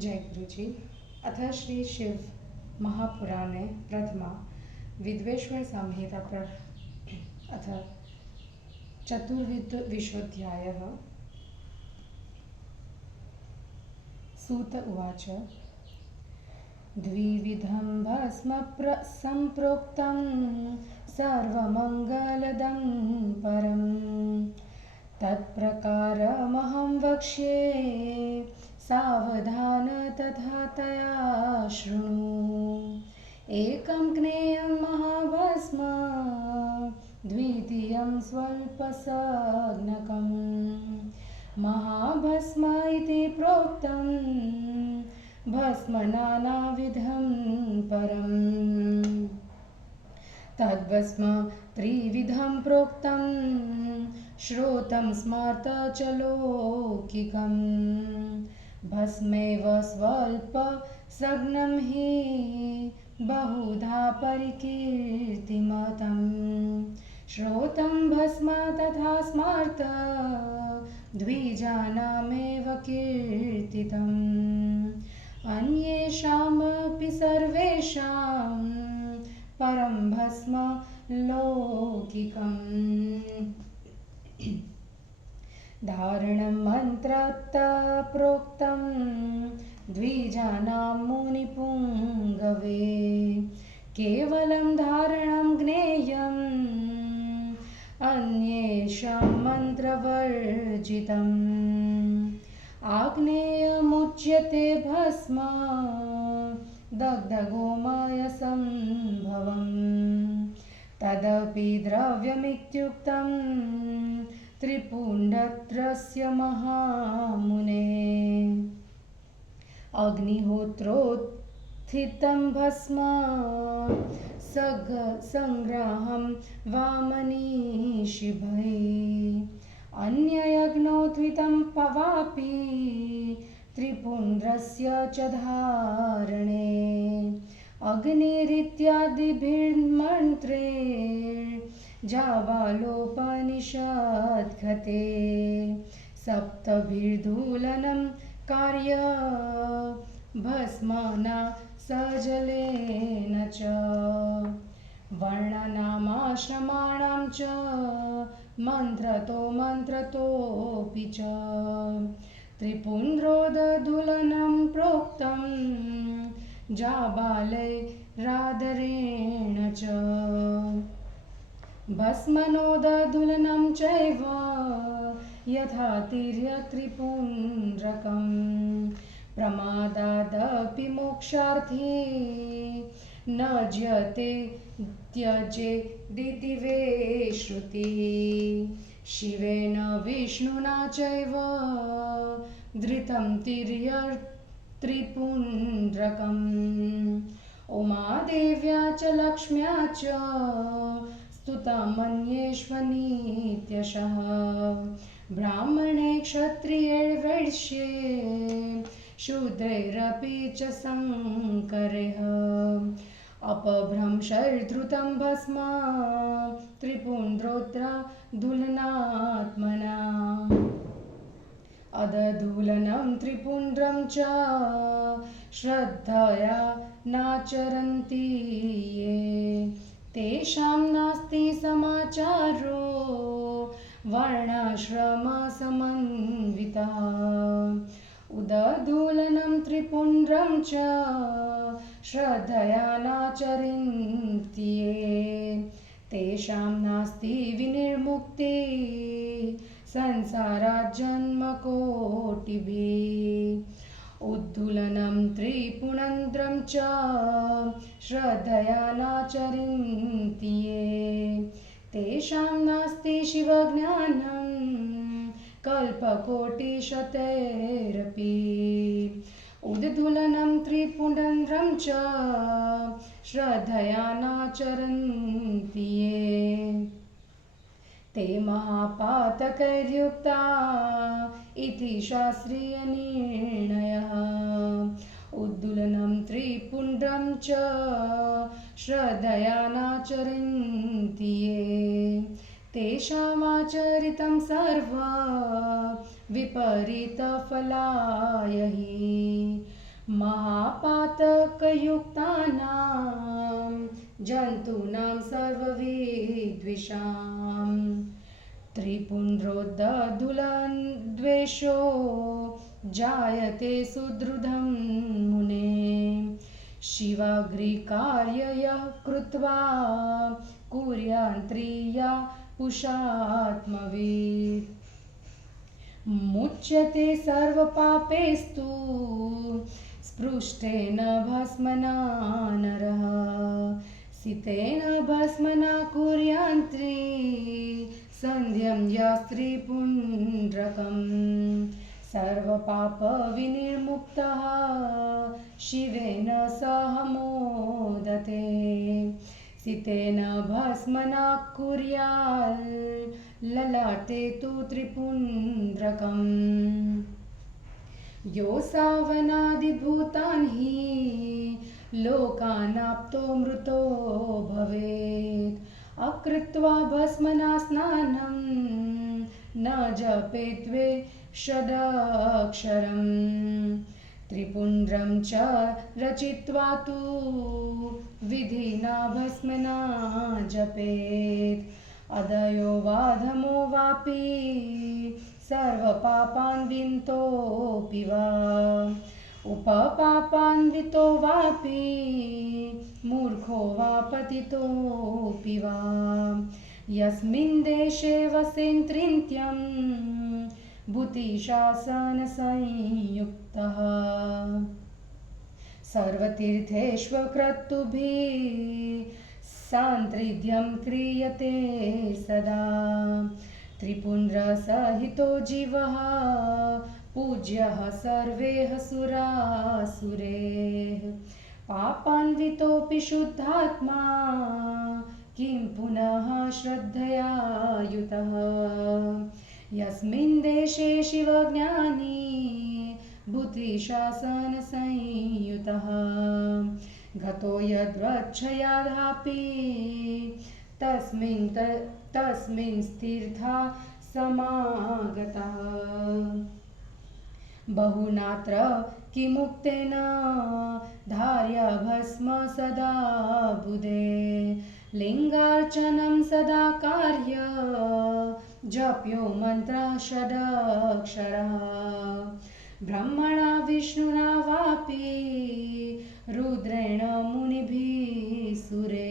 जय गुरु जी। अथ श्री शिव महापुराणे प्रथमा विद्वेश्वर संहिता अथ चतुर्विंशोऽध्यायः। सूत उवाच। द्विविधं भस्म सम्प्रोक्तं सर्वमङ्गलदं परं तत्प्रकारमहं वक्ष्ये सावधान तथा तया शृणु। एकं ज्ञेयं महाभस्म द्वितीयं स्वल्पसंज्ञकम्। महाभस्म इति प्रोक्तं भस्म नानाविधं परम् तद्भस्म त्रिविधं प्रोक्तं श्रोतं स्मार्त च लौकिकम्। भस्मेव स्वल्पसंज्ञं हि बहुधा परिकीर्तिमतं। श्रोतं भस्म तथा स्मार्त द्विजानामेव कीर्तितम्। अन्येषामपि सर्वेषां परं भस्म लौकिकम्। धारणं मन्त्रतः प्रोक्तं द्विजानां मुनिपुङ्गवे। केवलं धारणं ज्ञेयम् अन्येषां मन्त्रवर्जितम्। आग्नेयमुच्यते भस्म दग्धगोमयसम्भवम्। तदपि द्रव्यमित्युक्तं त्रिपुण्ड्रस्य महामुने। अग्निहोत्रोत्थितं भस्म संग्राहं वामनीषिभैः। अन्ययज्ञोत्थितं पवापि त्रिपुण्ड्रस्य च धारणे। अग्निरित्यादिभिर्मन्त्रे सप्तभिर्धूलनं कार्य भस्मना सजलेन च। वर्णनामाश्रमाणां च मन्त्रतोऽपि च। त्रिपुण्ड्रोदधूलनं प्रोक्तं जाबालैरादरेण च। भस्मनोदधूलनं चैव यथा तिर्यत्रिपुण्ड्रकम्। प्रमादादपि मोक्षार्थी न ज्यते त्यजेदिति वे श्रुतिः। शिवेन विष्णुना चैव धृतं तिर्यत्रिपुण्ड्रकम्। उमादेव्या च लक्ष्म्या च स्तुतमन्येष्वनित्यशः। ब्राह्मणे क्षत्रिये वैश्ये शूद्रैरपि च शङ्करैः। अपभ्रंशैर्धृतं भस्म त्रिपुण्ड्रोदधूलनात्मना। अदधूलनं त्रिपुण्ड्रं च श्रद्धया नाचरन्ति ये। तेषां नास्ति समाचारो वर्णाश्रमसमन्वितः। उदधूलनं त्रिपुण्ड्रं च श्रद्धया नाचरन्ति ये। तेषां नास्ति विनिर्मुक्तिः संसारात् जन्मकोटिभिः। उद्धूलनं त्रिपुण्ड्रं च श्रद्धया नाचरन्ति ये। तेषां नास्ति शिवज्ञानं कल्पकोटिशतैरपि। उद्धूलनं त्रिपुण्ड्रं च श्रद्धया नाचरन्ति ये। ते महापातकैर्युक्ता इति शास्त्रीयनिर्णयः। उद्धूलनं त्रिपुण्ड्रं च श्रद्धया नाचरन्ति ये। तेषामाचरितं सर्व विपरीतफलाय हि महापातकयुक्तानां जन्तूनां सर्वविद्विषां त्रिपुण्ड्रोद्दधुलद्वेषो जायते सुदृढं मुने शिवाग्रिकार्ययः कृत्वा कुर्यान्त्रिया पुषात्मवित् मुच्यते सर्वपापैस्तु स्पृष्टेन भस्मना नरः सितेन भस्मना कुर्यान्त्री सन्ध्यं या स्त्रीपुण्ड्रकम् सर्वपापविनिर्मुक्तः शिवेन सह मोदते सितेन भस्मना कुर्यात् ललाटे तु त्रिपुण्ड्रकम् यो सावनादिभूतान् हि लोकानाप्तो मृतो भवेत् अकृत्वा भस्मना स्नानं न जपेत्वे षडक्षरम् त्रिपुण्ड्रं च रचित्वा तु विधिना भस्मना जपेत् अदयो वाधमो वापि सर्वपापान्वितोऽपि वा उपपापान्वितो वापि मूर्खो वा पतितोऽपि वा यस्मिन् देशे वसेन्त्रिन्त्यं भूतिशासनसंयुक्तः सर्वतीर्थेष्वक्रतुभिः सान्त्रिध्यं क्रियते सदा त्रिपुण्ड्रसहितो जीवः पूज्यः सर्वेः सुरासुरेः पापान्वितोऽपि शुद्धात्मा किं पुनः श्रद्धया युतः यस्मिन् देशे शिवज्ञानी भूतिशासनसंयुतः गतो यद्वच्छयादापि तस्मिन् तीर्था समागतः बहुनात्र किमुक्तेन धार्या भस्म सदा बुधे लिङ्गार्चनं सदा कार्य जप्यो मन्त्रः षडक्षरः ब्रह्मणा विष्णुना वापि रुद्रेण मुनिभिः सुरे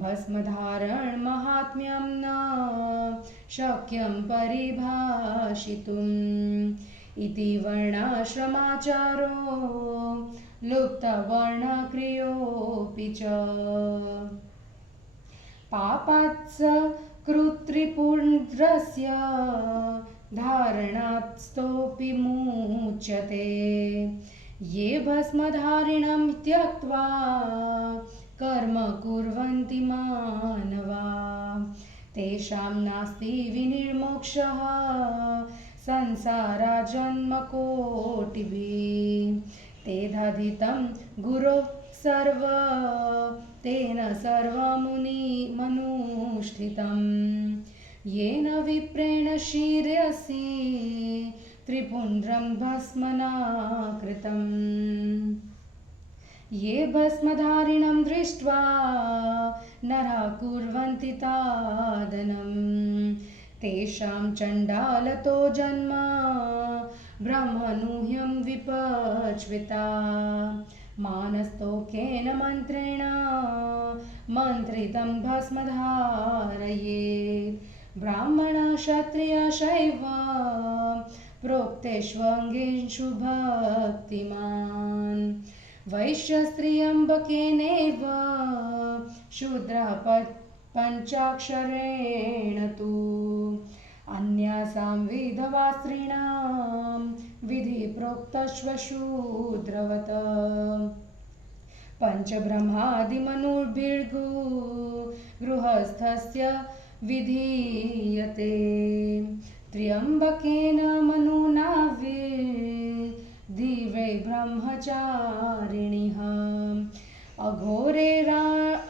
भस्मधारण महात्म्यं न शक्यं परिभाषितुम् इति वर्णाश्रमाचारो लुप्तवर्णक्रियोऽपि च पापात्स कृत्रिपुण्ड्रस्य धारणात्स्तोऽपि मुच्यते ये भस्मधारिणं त्यक्त्वा कर्म कुर्वन्ति मानवा तेषां नास्ति विनिर्मोक्षः संसारात् जन्मकोटिभिः ते दधितं गुरोः सर्व तेन सर्वमुनिमनुष्ठितं येन विप्रेण शिरसि त्रिपुण्ड्रं भस्मना कृतम् ये भस्मधारिणं दृष्ट्वा नरः कुर्वन्ति तादनं तेषां चण्डालतो जन्म ब्रह्मणुह्यं विपच्विता मानस्तोकेन मन्त्रेण मन्त्रितं भस्मधारयेत् ब्राह्मण क्षत्रिय शैव प्रोक्तेष्वङ्गेषु भक्तिमान् वैश्यस्त्रियम्बकेनैव शूद्रः पञ्चाक्षरेण तु अन्यासां विधवा स्त्रीणां विधि प्रोक्तश्वशूद्रवत् पञ्चब्रह्मादिमनुर्भिर्गु गृहस्थस्य विधीयते त्र्यम्बकेन मनुना धीरे ब्रह्मचारिणिः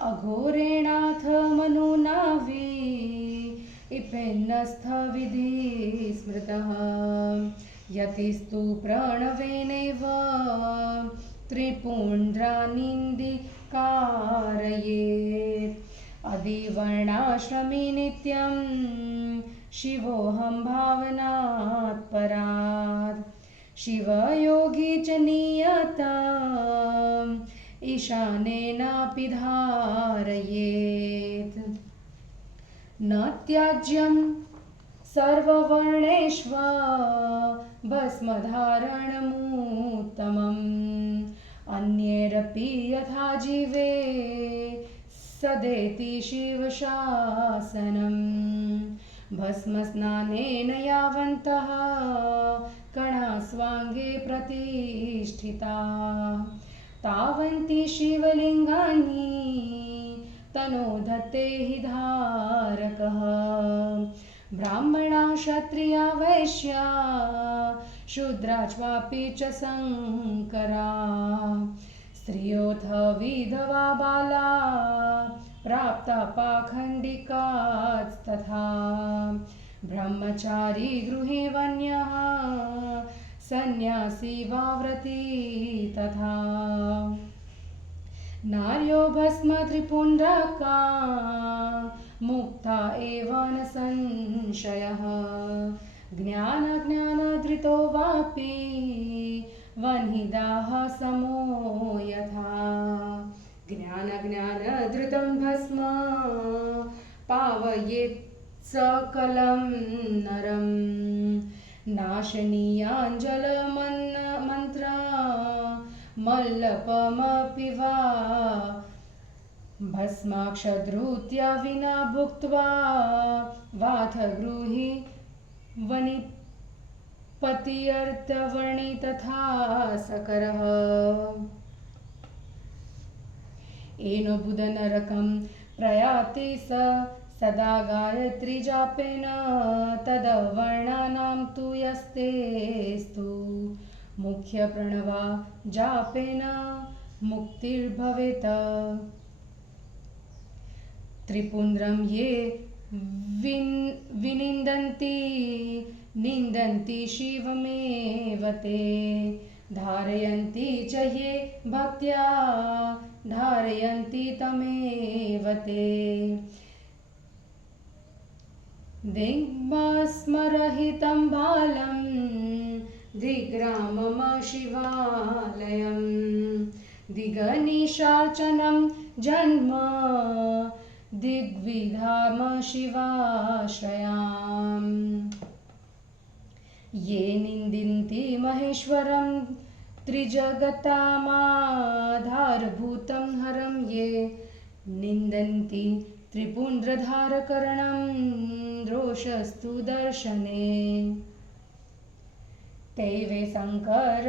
अघोरेणाथ मनुना विपिन्नस्थ विधि स्मृतः यतिस्तु प्रणवेनेव त्रिपुण्ड्रानिन्दिकारयेत् अधिवर्णाश्रमी नित्यं शिवोऽहं भावनात् परात् शिवयोगी च नियतम् ईशानेनापि धारयेत् न त्याज्यं सर्ववर्णेष्व भस्मधारणमुत्तमम् अन्यैरपि यथा जीवे सदेति शिवशासनम् भस्मस्नानेन यावन्तः कणाः स्वाङ्गे प्रतिष्ठिताः तावन्ति शिवलिङ्गानि तनोधत्ते हि धारकः ब्राह्मणा क्षत्रिया वैश्या शूद्राच्वापि च शङ्करा स्त्रियोऽथ विधवा बाला प्राप्ता पाखण्डिकास्तथा ब्रह्मचारी गृहे वन्यः सन्न्यासी वाव्रती तथा नार्यो भस्म त्रिपुण्ड्रका मुक्ता एव न संशयः ज्ञानाज्ञानधृतो वापि वह्निदाः समो यथा ज्ञानाज्ञानधृतं भस्म पावयेत् सकलं नरं नाशनीयाञ्जलमन्त्र मल्लपमपि वा भस्माक्षधृत्या विना भुक्त्वा वाथ गृही वनिपतियर्थवर्णि तथा सकरः येनो बुधनरकं प्रयाति सदा गायत्री जापेन तदवर्णानां तु यस्तेस्तु मुख्य प्रणवा जापेन मुक्तिर्भवेत् त्रिपुण्ड्रं ये विनिन्दन्ति निन्दन्ति शिवमेव ते धारयन्ति च ये भक्त्या धारयन्ति तमेव ते दिग्भस्मरहितं बालं दिग्रामम शिवालयं दिगनिशाचनं जन्म दिग्विधाम शिवाश्रयाम् ये निन्दन्ति महेश्वरं त्रिजगतामाधारभूतं हरं ये निन्दन्ति त्रिपुण्ड्रधारकरणं रोषस्तु दर्शने ते वे शङ्कर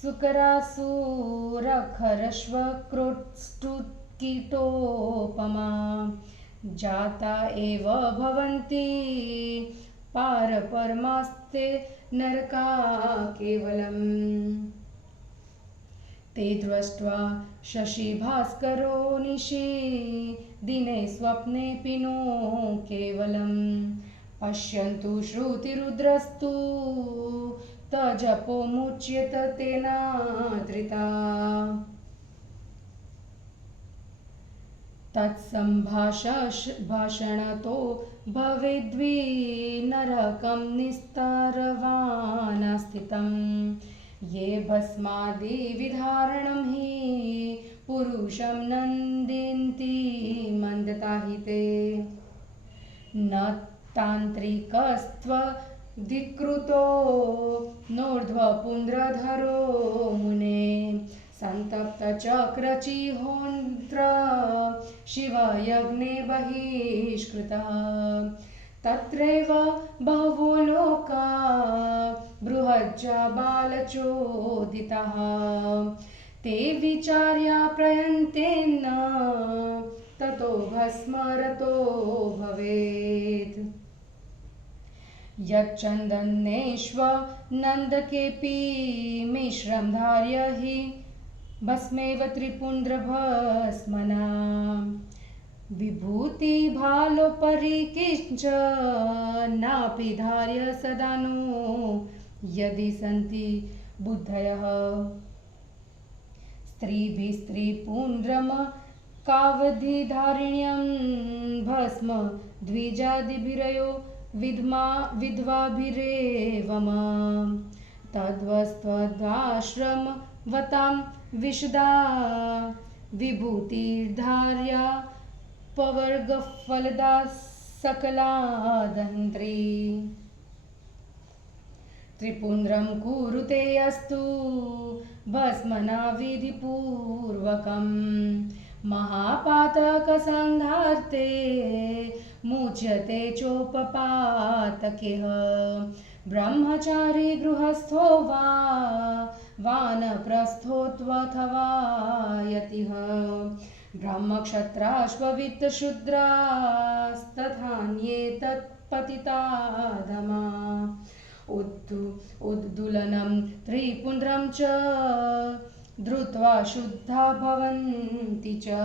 सुकरासुरखरश्वक्रोट्टुकीटोपमा जाता एव भवन्ति पारपरमास्ते नरका केवलम् ते दृष्ट्वा शशिभास्करो निशि दिने स्वप्नेऽपि नो केवलं पश्यन्तु श्रुतिरुद्रस्तु तजपो मुच्यत तेनादृता तत्सम्भाषणतो भवेद्वि नरकं निस्तारवानास्थितं ये भस्मादिविधारणं हि पुरुषं नन्दिन्ति मन्दताहिते न तान्त्रिकस्त्वधिकृतो नोर्ध्वपुण्ड्रधरो मुने सन्तप्तचक्रचिहोन्द्र शिवयज्ञे बहिष्कृतः तत्रैव बहवो लोका बृहज्जाबालचोदितः ते विचार्या प्रयन्तेन ततो भस्मरतो भवेत् यच्चन्दनेष्वनन्दकेऽपि मिश्रं धार्य हि भस्मेव त्रिपुण्ड्रभस्मना विभूतिभालोपरि किञ्च नापि धार्य सदा नो यदि सन्ति बुद्धयः स्त्रीभिः स्त्रीपुण्ड्रम कावधिधारिण्यं भस्म द्विजादिभिरयो विधवाभिरेवम तद्वस्त्वदाश्रमवतां विशदा विभूतिर्धार्या पवर्गफलदा सकलादन्त्री त्रिपुण्ड्रं कुरुते अस्तु भस्मना विधिपूर्वकं महापातकसन्धार्ते मुच्यते चोपपातकेह ब्रह्मचारी गृहस्थो वा वानप्रस्थोऽथवा यतिः ब्रह्मक्षत्राश्ववित्तशूद्रास्तथान्ये तत्पतिताधमा उद्दुलनं त्रिपुण्ड्रं च धृत्वा शुद्धा भवन्ति च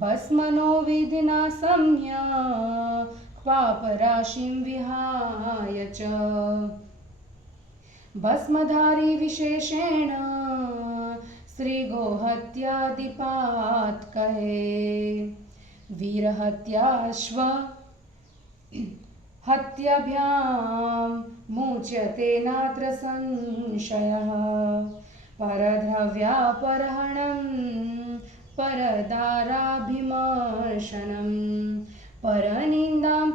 भस्मनो विधिना सम्य पापराशिं विहाय च भस्मधारी विशेषेण श्रीगोहत्यादिपात् कहे वीरहत्याश्व हत्याभ्यां मुच्यते नात्र संशयः परद्रव्यापहरणं परदाराभिमर्शनं परनिन्दां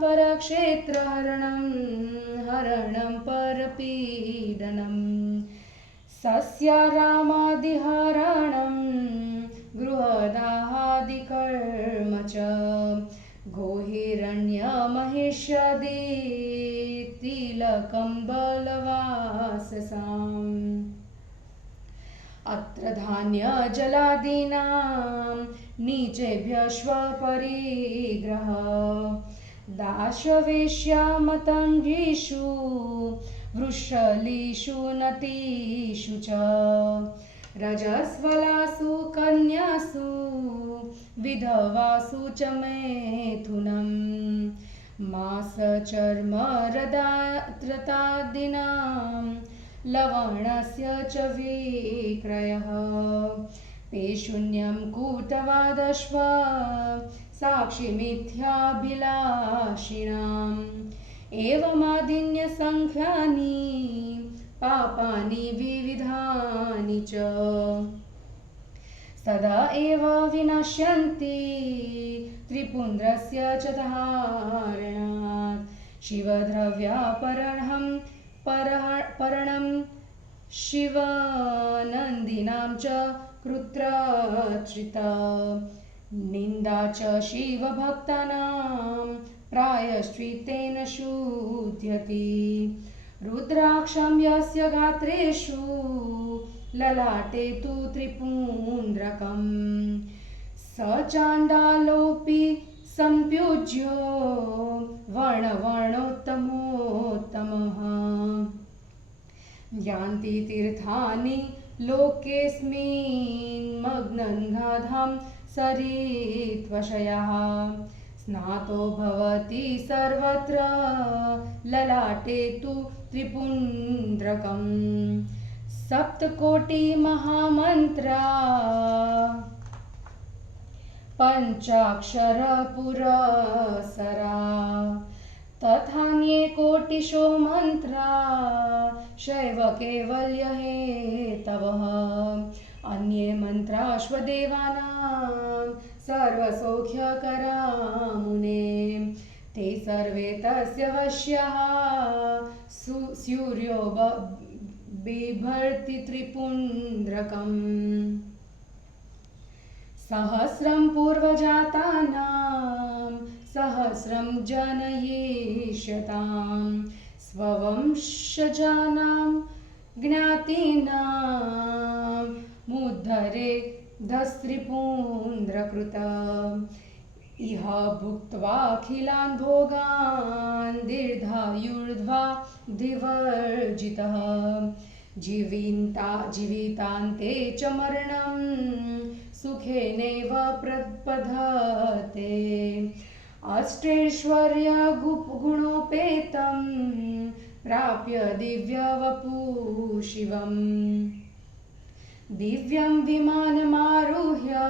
हरणं परपीडनं सस्यारामादिहरणं गृहदाहादिकर्म च गोहिरण्यमहिष्यदि तिलकं बलवाससाम् अत्र धान्यजलादीनां नीचेभ्यश्वपरिग्रह दाशवेश्यामतङ्गीषु वृषलीषु नतीषु च रजस्वलासु कन्यासु विधवासु च मैथुनं मासचर्मरदात्रतादीनां लवणस्य च विक्रयः पेशून्यं कूटवादश्व साक्षिमिथ्याभिलाषिणाम् एवमादिन्यसङ्ख्यानि पापानि विविधानि च सदा एव विनश्यन्ति त्रिपुण्ड्रस्य च धारणात् शिवद्रव्यापरणं शिवनन्दिनां च कृत्रचिता निन्दा च शिवभक्तानां प्रायश्चित्तेन शुध्यति रुद्राक्षं यस्य गात्रेषु ललाटे तु त्रिपुण्ड्रकं स चाण्डालोऽपि सम्पूज्यो वर्णवर्णोत्तमोत्तमः यान्ति तीर्थानि लोकेऽस्मिन् मग्नन्गाधां सरित्वशयः स्नातो भवति सर्वत्र ललाटे तु त्रिपुण्ड्रकम् सप्तकोटिमहामन्त्रा पञ्चाक्षरपुरःसरा तथान्ये कोटिशो मन्त्रा शैव कैवल्यहेतवः अन्ये मन्त्राश्वदेवानां सर्वसौख्यकरा मुने ते सर्वे तस्य वश्याः सूर्यो बिभर्ति त्रिपुण्ड्रकम् सहस्रं पूर्वजातानां सहस्रं जनयिष्यतां स्ववंशजानां ज्ञातीनां मुद्धरे धस्त्रिपुण्ड्रकृत इह भुक्त्वाखिलान् भोगान् दीर्घायुर्ध्वा दिवर्जितः जीवितान्ते च मरणं सुखेनैव प्रपद्यते अष्टैश्वर्यगुणोपेतं प्राप्य दिव्यवपु शिवम् दिव्यं विमानमारुह्य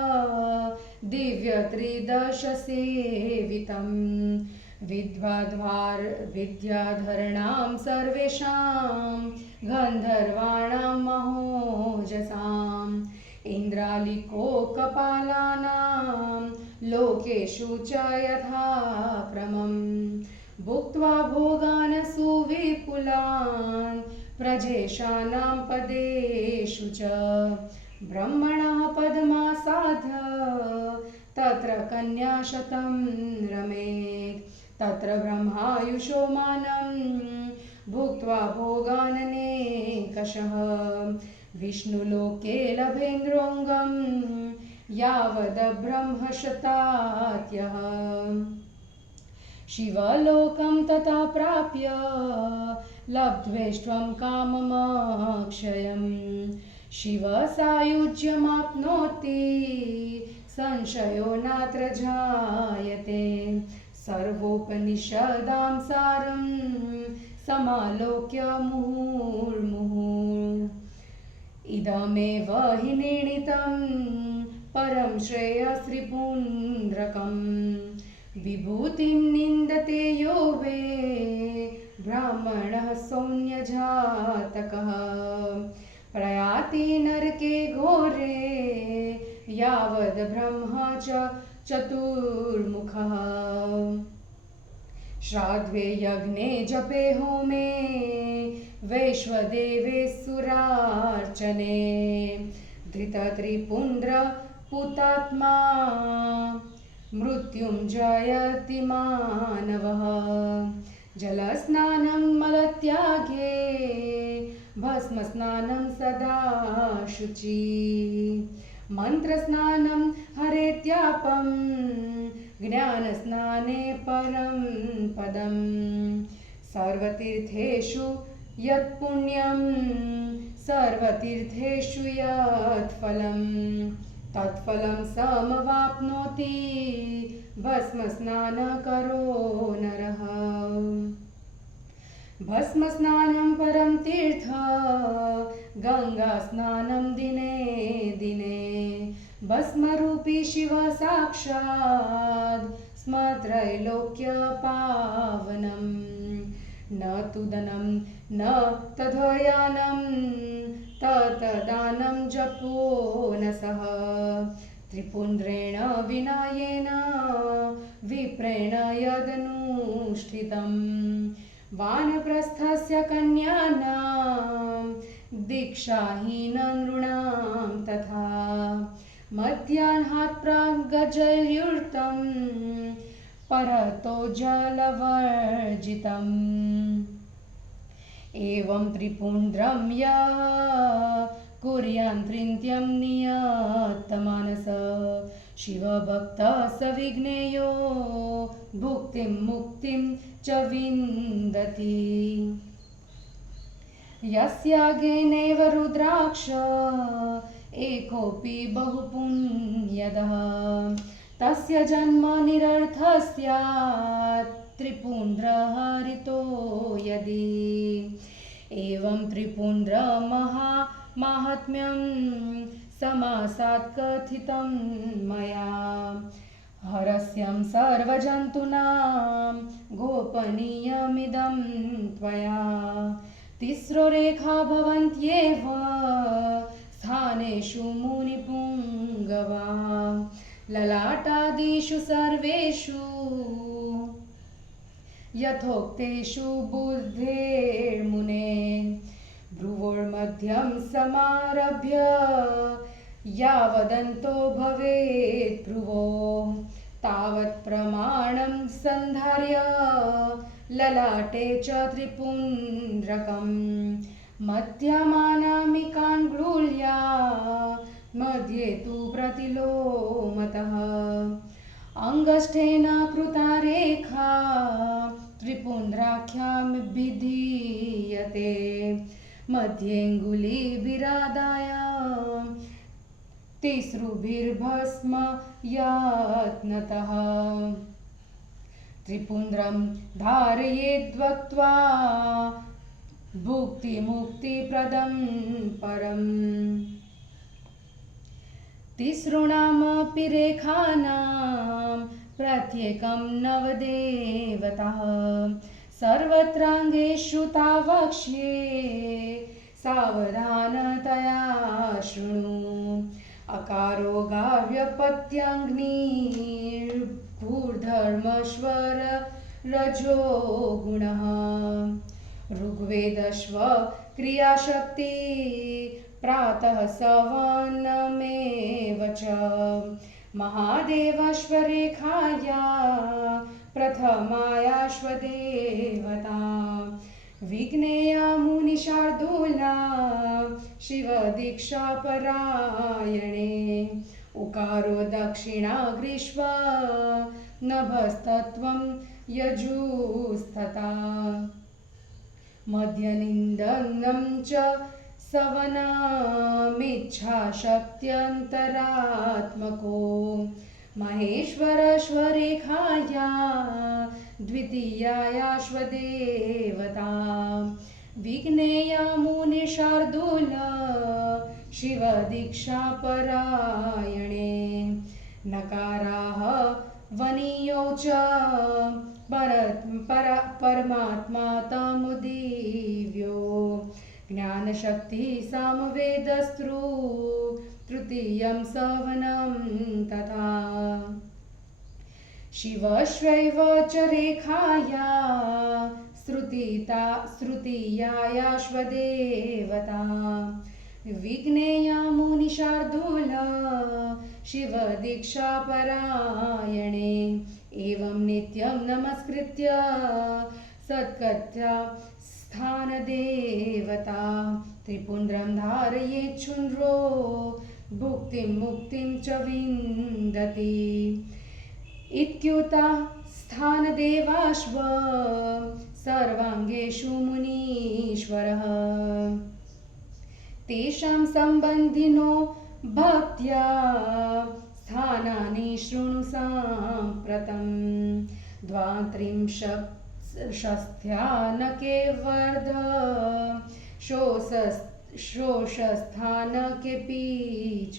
दिव्यत्रिदशसेवितं विद्याधराणां सर्वेषां गन्धर्वाणां महोजसाम् इन्द्रालिकोकपालानां लोकेषु च यथाक्रमम् भुक्त्वा भोगान् सुविपुलान् प्रजेशानां पदेषु च ब्रह्मणः पदमासाद्य तत्र कन्याशतं रमेत् तत्र ब्रह्मायुषो मानं भुक्त्वा भोगाननेकशः विष्णुलोके लभेन्द्रोऽङ्गं यावद्ब्रह्मशतात्यः शिवलोकं तथा प्राप्य लब्ध्वेष्ट्वं काममक्षयम् शिवसायुज्यमाप्नोति संशयो नात्र जायते सर्वोपनिषदां सारं समालोक्य मुहुर्मुहुः इदमेव हि निर्णीतं परं श्रेयस्त्रिपुण्ड्रकम् विभूतिं निन्दते यो वे ब्राह्मणः सौम्यजातकः प्रयाति नरके घोरे यावद् ब्रह्मा च चतुर्मुखः श्राद्धे यज्ञे जपे होमे वैश्वदेवे सुरार्चने धृतत्रिपुण्ड्र पुतात्मा मृत्युं जयति मानवः जलस्नानं मलत्यागे भस्मस्नानं सदा शुचि मन्त्रस्नानं हरेत्यापं ज्ञानस्नाने परं पदम् सर्वतीर्थेषु यत् पुण्यं सर्वतीर्थेषु यत् फलम् तत्फलं समवाप्नोति भस्मस्नानकरो नरः भस्मस्नानं परं तीर्थ गङ्गास्नानं दिने दिने भस्मरूपी शिव साक्षात् स्मत्रैलोक्यपावनं न तु धनं न तद्यानं ततदानं जपो न सह त्रिपुण्ड्रेण विनयेन विप्रेण यदनुष्ठितं वानप्रस्थस्य कन्यानां दीक्षाहीनं नृणां तथा मध्याह्नात् प्राक् गजयुक्तं परतो जलवर्जितम् एवं त्रिपुण्ड्रं यः कुर्यान् तृतीयं नियतमानस शिवभक्तः स विघ्नेयो भुक्तिं मुक्तिं च विन्दति यस्याज्ञेनैव रुद्राक्ष एकोऽपि बहुपुण्यदः तस्य जन्म निरर्थः स्यात् त्रिपुण्ड्रहरितो यदि एवं त्रिपुण्ड्र माहात्म्यं समासात् कथितं मया हरस्यं सर्वजन्तूनां गोपनीयमिदं त्वया तिस्रो रेखा भवन्त्येव स्थानेषु मुनिपुङ्गवा ललाटादिषु सर्वेषु यथोक्तेषु बुद्धेर्मुने भ्रुवोर्मध्यं समारभ्य यावदन्तो भवेत् भ्रुवो तावत् प्रमाणं सन्धार्य ललाटे च त्रिपुण्ड्रकं मध्यमानामिकाङ्गुल्या मध्ये तु प्रतिलोमतः अङ्गष्ठेन कृता रेखा त्रिपुण्ड्राख्याभिधीयते मध्येऽङ्गुलिभिरादाय तिसृभिर्भस्म यत्नतः त्रिपुण्ड्रं धारयेद्वक्त्वा भुक्तिमुक्तिप्रदं परम्। तिसॄणामपि रेखानां प्रत्येकं नवदेवतः सर्वत्राङ्गेषु ता वक्ष्ये सावधानतया शृणु। अकारो गाव्यपत्याग्निर्भूर्धर्मश्वर रजो गुणः ऋग्वेदश्व क्रियाशक्ति प्रातः सवनमेव च महादेवश्वरेखाया प्रथमायाश्वदेवता विघ्नेया मुनिशार्दूला शिवदीक्षापरायणे उकारो दक्षिणाग्रीष्व नभस्तत्त्वं यजुस्तथा मध्यनिन्दनं च सवनमिच्छाशक्त्यन्तरात्मको महेश्वरश्वरेखाया द्वितीयायाश्वदेवता विघ्नेया मुनिशार्दूला शिवदीक्षापरायणे नकाराः वनीयो च परमात्मा तमुदीव्यो ज्ञानशक्ति सामवेदस्तृ तृतीयं सवनं तथा शिवश्वैव च रेखाया श्रुतीयायाश्वदेवता विघ्नेया मुनिशार्दूला शिवदीक्षापरायणे एवं नित्यं नमस्कृत्य सत्कथ्या स्थानदेवता त्रिपुण्ड्रं धारयेच्छुण्ड्रो भुक्तिं मुक्तिं च विन्दति इत्युता स्थानदेवाश्व सर्वाङ्गेषु मुनीश्वरः तेषां सम्बन्धिनो भक्त्या स्थानानि शृणु साम्प्रतं द्वात्रिंशत्स्थानके वर्ध शोषस्थानकेऽपि च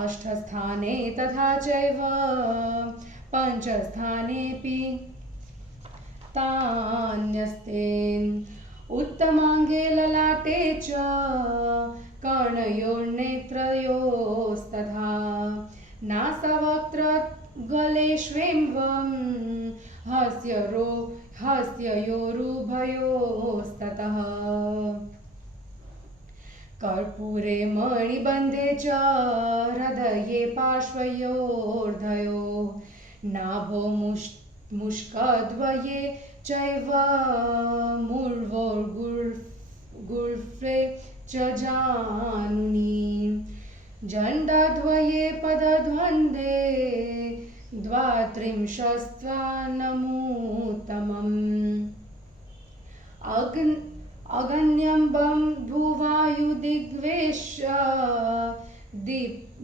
अष्टस्थाने तथा चैव पञ्चस्थानेऽपि तान्यस्ते उत्तमाङ्गे ललाटे च कर्णयोर्नेत्रयोस्तथा नासावक्त्रगलेष्वेवं हस्तयोरुभयोस्ततः कर्पूरे मणिबन्धे च हृदये पार्श्वयोर्धयो नाभो मुष्कद्वये चैव मूर्ध्वोर्गुल्फे च जानुनि जण्डद्वये पदद्वन्द्वे द्वात्रिंशत्स्त्वान्नमूत्तमम् अगण्यम्बं भूवायुदिग्वेश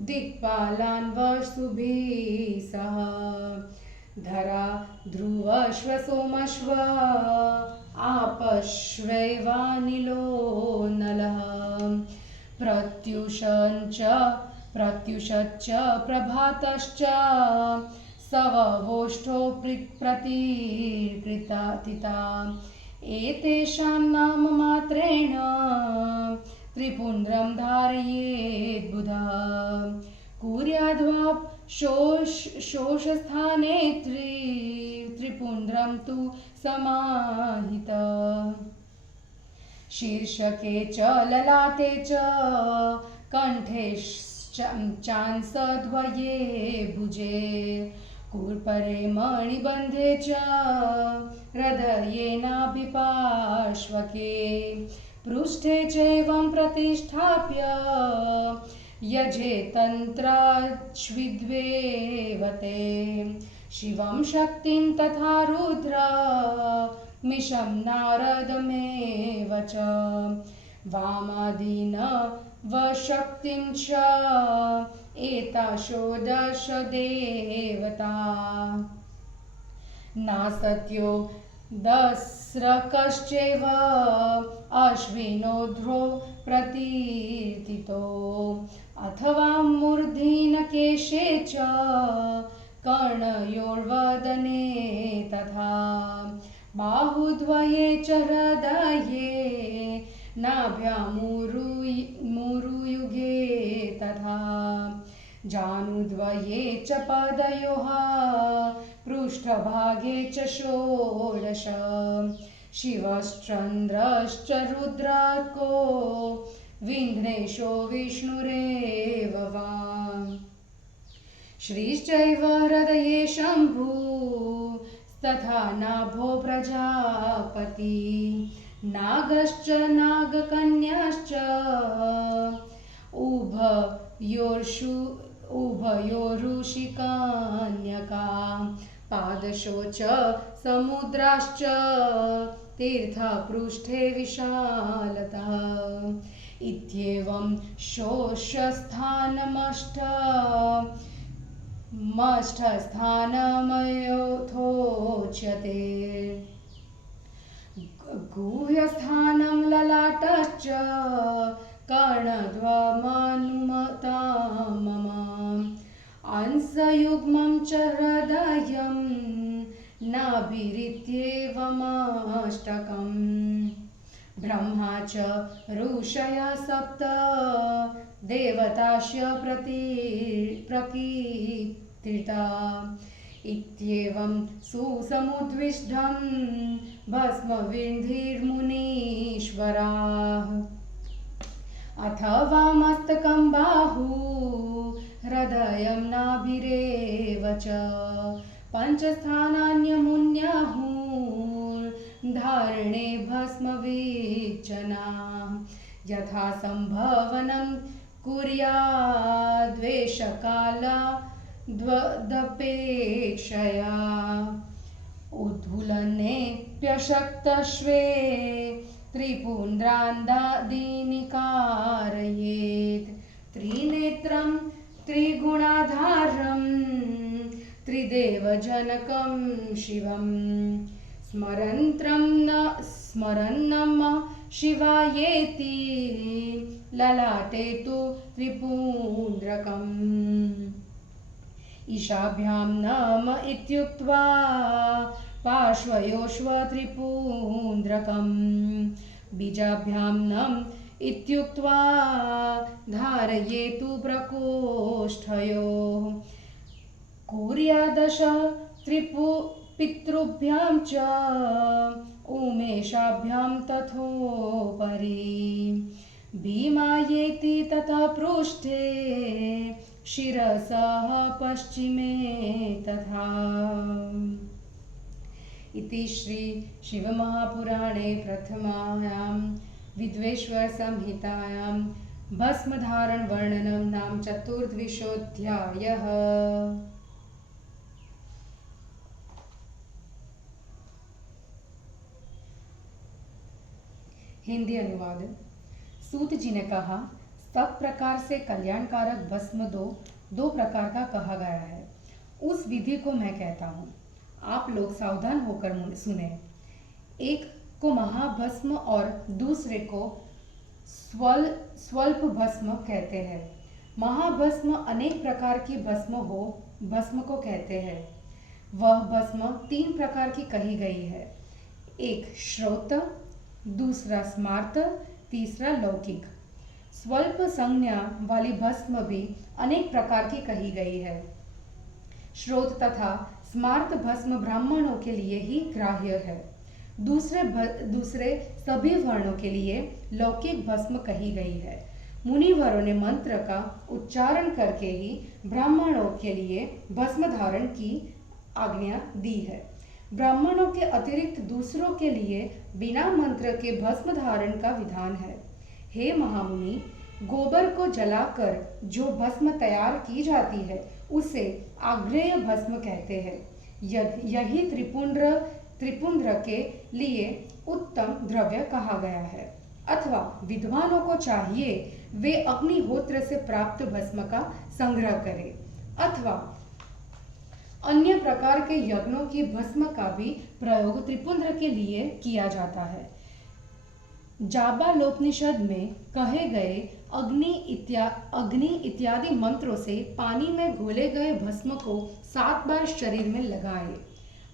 दिक्पालान् वसुभिः सह धरा ध्रुवश्व आपश्वैवानिलो नलः प्रत्युषच्च प्रभातश्च सववोष्ठो प्रतिकृता एतेषां नाममात्रेण त्रिपुण्ड्रं धारयेत् बुधः कुर्याद्वा शोषस्थाने त्रिपुण्ड्रं तु समाहित शीर्षके च ललाटे च कण्ठे चांसद्वये भुजे कूर्परे मणिबन्धे च हृदये नाभिपार्श्वके पृष्ठे चैवं प्रतिष्ठाप्य यजेतन्त्राश्विद्वेवते शिवं शक्तिं तथा रुद्रमिषं नारदमेव च वामादीनवशक्तिं च एता षोडश देवता नासत्यो दस्रकश्चैव अश्विनोध्रो प्रतीर्तितो अथवा मूर्धन्यकेशे च कर्णयोर्वदने तथा बाहुद्वये च हृदये नाभ्यामुरुयुगे तथा जानुद्वये च पादयोः पृष्ठभागे च षोडश शिवश्चन्द्रश्च रुद्रार्को विघ्नेशो विष्णुरेव वा श्रीश्चैव हृदये शम्भुस्तथा नाभो प्रजापति नागश्च नागकन्याश्च उभयोरुषिकन्यका पादशो च समुद्राश्च तीर्थपृष्ठे विशालतः इत्येवं मष्ठस्थानमयोथोच्यते गुह्यस्थानं ललाटश्च कर्णद्वयमनुमतं मम अंसयुग्मं च हृदयं नाभिरित्येवमष्टकम् ब्रह्मा च ऋषयः सप्त देवताश्च प्रकीर्तिता इत्येवं सुसमुद्विष्टं भस्मविन्धिर्मुनीश्वराः अथवा मस्तकं बाहु हृदयं नाभिरेव च पञ्चस्थानान्यमुन्याहुर्धारणे भस्मविच्छना यथा सम्भवनं कुर्याद्वेषकालाद्वदपेक्षया उद्धूलनेऽप्यशक्तश्वे त्रिपुण्ड्रान्दादीनि कारयेत् त्रिनेत्रं त्रिगुणाधारं त्रिदेवजनकं शिवं स्मरन्नम शिवायेति ललाटे तु त्रिपुण्ड्रकम् ईशाभ्यां नम इत्युक्त्वा पार्श्वयोश्व त्रिपुण्ड्रकम् बीजाभ्यां नम इत्युक्त्वा धारयेतु प्रकोष्ठयोः कुर्यादश पितृभ्यां च उमेशाभ्यां तथोपरि भीमायेति तथा पृष्ठे शिरसः पश्चिमे तथा इति श्री शिवमहापुराणे प्रथमायां विद्वेश्वरसंहितायां भस्मधारणवर्णनं नाम चतुर्दशोऽध्यायः। हिंदी अनुवाद। सूत जी ने कहा, सब प्रकार से कल्याणकारक भस्म दो प्रकार का कहा गया है। उस विधि को मैं कहता हूँ, आप लोग सावधान होकर सुने। एक को महाभस्म और दूसरे को स्वल्प भस्म कहते हैं। महाभस्म अनेक प्रकार की भस्म को कहते हैं। वह भस्म 3 प्रकार की कही गई है। एक श्रोत, दूसरा स्मार्त, तीसरा लौकिक। स्वल्प संज्ञा वाली भस्म भी अनेक प्रकार की कही गई है। श्रोत तथा स्मार्त भस्म ब्राह्मणों के लिए ही ग्राह्य है। दूसरे सभी वर्णों के लिए लौकिक भस्म कही गई है। मुनिवरों ने मंत्र का उच्चारण करके ही ब्राह्मणों के लिए भस्म धारण की आज्ञा दी है। ब्राह्मणों के अतिरिक्त दूसरों के लिए बिना मंत्र के भस्म धारण का विधान है। हे महामुनि, गोबर को जलाकर जो भस्म तैयार की जाती है उसे आग्नेय भस्म कहते हैं। यही त्रिपुंड्र के लिए उत्तम द्रव्य कहा गया है। अथवा विद्वानों को चाहिए वे अग्निहोत्र से प्राप्त भस्म का संग्रह करें, अथवा अन्य प्रकार के यज्ञों की भस्म का भी प्रयोग त्रिपुंद्र के लिए किया जाता है। जाबालोपनिषद में कहे गए अग्नि इत्यादि मंत्रों से पानी में घोले गए भस्म को 7 बार शरीर में लगाए।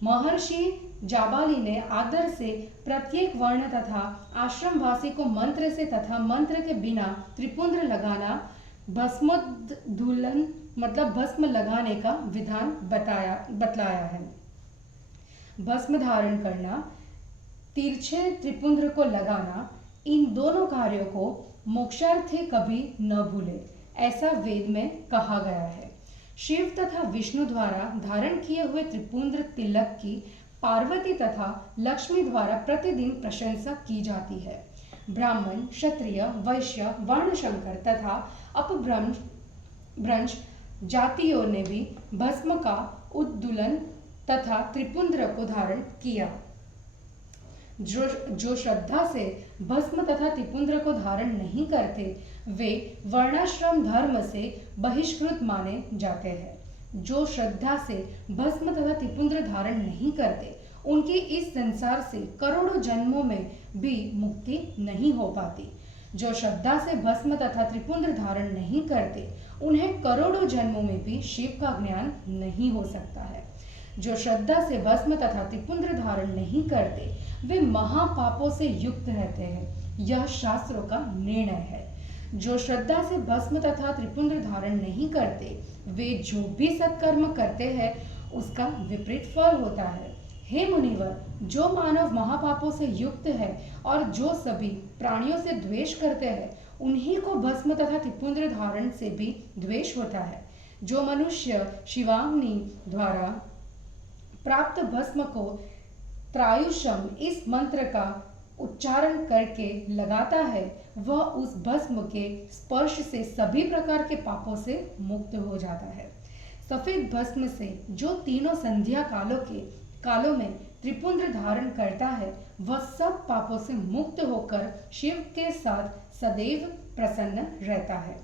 महर्षि जाबाली ने आदर से प्रत्येक वर्ण तथा आश्रमवासी को मंत्र से तथा मंत्र के बिना त्रिपुंद्र लगाना, भस्मोद्धूलन मतलब भस्म लगाने का विधान बतलाया है। भस्म धारण करना, तिरछे त्रिपुंद्र को लगाना, इन दोनों कार्यों को मोक्षार्थी कभी न भूले, ऐसा वेद में कहा गया है। शिव तथा विष्णु द्वारा धारण किए हुए त्रिपुंद्र तिलक की पार्वती तथा लक्ष्मी द्वारा प्रतिदिन प्रशंसा की जाती है। ब्राह्मण, क्षत्रिय, वैश्य, वर्णशंकर तथा अपभ्रंश जातियों ने भी भस्म का उद्दूलन तथा त्रिपुंद्र को धारण किया। जो श्रद्धा से भस्म तथा त्रिपुंद्र को धारण नहीं करते, वे वर्णाश्रम धर्म से बहिष्कृत माने जाते हैं। जो श्रद्धा से भस्म तथा त्रिपुंद्र धारण नहीं करते, उनकी इस संसार से करोड़ों जन्मों में भी मुक्ति नहीं हो पाती। जो श्रद्धा से भस्म तथा त्रिपुंद्र धारण नहीं करते, उन्हें करोड़ों जन्मों में भी शिव का ज्ञान नहीं हो सकता है। जो श्रद्धा से भस्म तथा त्रिपुंद्र धारण नहीं करते, वे महापापों से युक्त रहते हैं। यह शास्त्रों का निर्णय है। जो श्रद्धा से भस्म तथा त्रिपुंद्र धारण नहीं करते, वे जो भी सत्कर्म करते हैं, उसका विपरीत फल होता है। हे मुनिवर, जो मानव महापापों से युक्त है और जो सभी प्राणियों से द्वेष करते हैं, उन्हीं को भस्म तथा त्रिपुंद्र धारण से भी द्वेष होता है। जो मनुष्य शिवाग्नि द्वारा प्राप्त भस्म को त्रायुषम इस मंत्र का उच्चारण करके लगाता है, वह उस भस्म के स्पर्श से सभी प्रकार के पापों से मुक्त हो जाता है। सफेद भस्म से जो तीनों संध्या कालों में त्रिपुंद्र धारण करता है, वह सब पापों से मुक्त होकर शिव के साथ सदैव प्रसन्न रहता है।